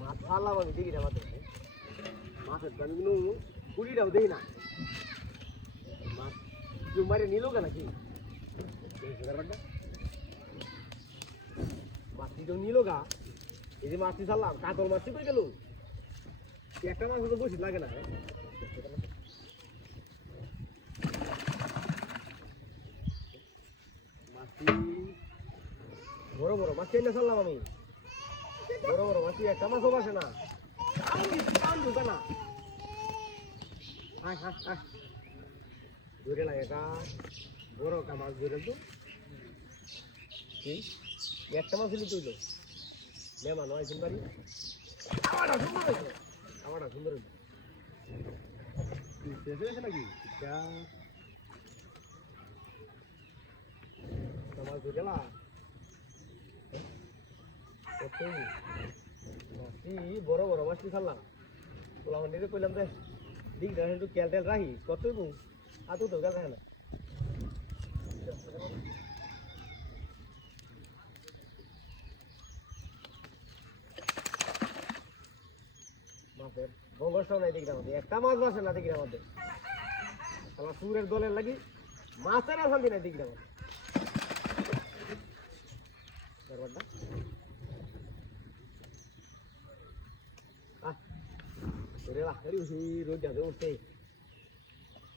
মাছ ফালাম আমি দেখি না মাছের প্রাণীগুলো কুড়িটাও দেখি না মাছ মারে নিল কেন কি মাছটিও নিল গা এই যে মাছটি ছাড়লাম কাতল মাছটি পেয়ে গেল একটা মাছ তো বসে লাগে না মাছটি বড় বড় মাছ চেয়ে ছাড়লাম আমি বড় বড় মাছটি একটা মাছও বাসে না ঢুকে না ধরে লাগে একটা বড় একটা মাছ ধরে তো একটা মাছ হলে তুইলো মেহমান হয় বাড়ি খাওয়াটা সুন্দর হয়েছে খাওয়াটা সুন্দর হয়েছে শেষ হয়েছে নাকি মাছ ধরে গেলা মাছটি বড় বড় মাছটি ছাড়লাম তোলা মান্ডিতে কইলাম যে দিক একটু ক্যাল টেল রাখি কত আতো তো গেল না মাছের বঙ্গসটাও নাই দেখি আমাদের একটা মাছ বাসে না দেখি আমাদের আমার সুরের দলের লাগি মাছের শান্তি নাই দেখি আমাদের रोज जाते उठते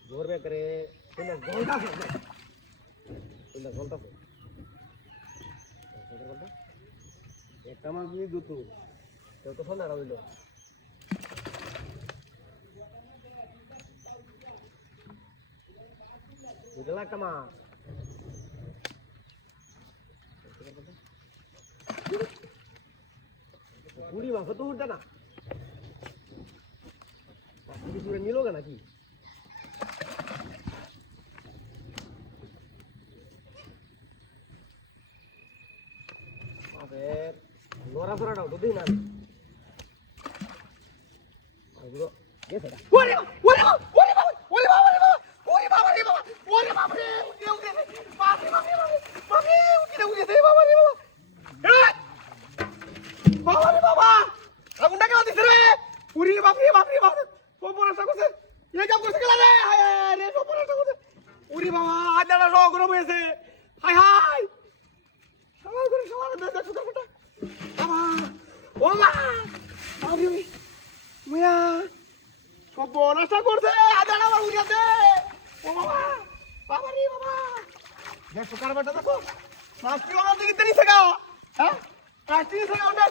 जोर में करे गोलता एक मास भी दूत तो सोना रही बुझला कमा पूरी मास तो उठता ना নিলো কেন নাকি নড়াচড়াটাও তো দিই না নষ্ট করছে আদার আমার উড়াতে ও বাবা বাবা রে বাবা দেখো কারবারটা দেখো মাছ কি ওরা দিকে তেরি শেখাও হ্যাঁ কাটি শেখাও না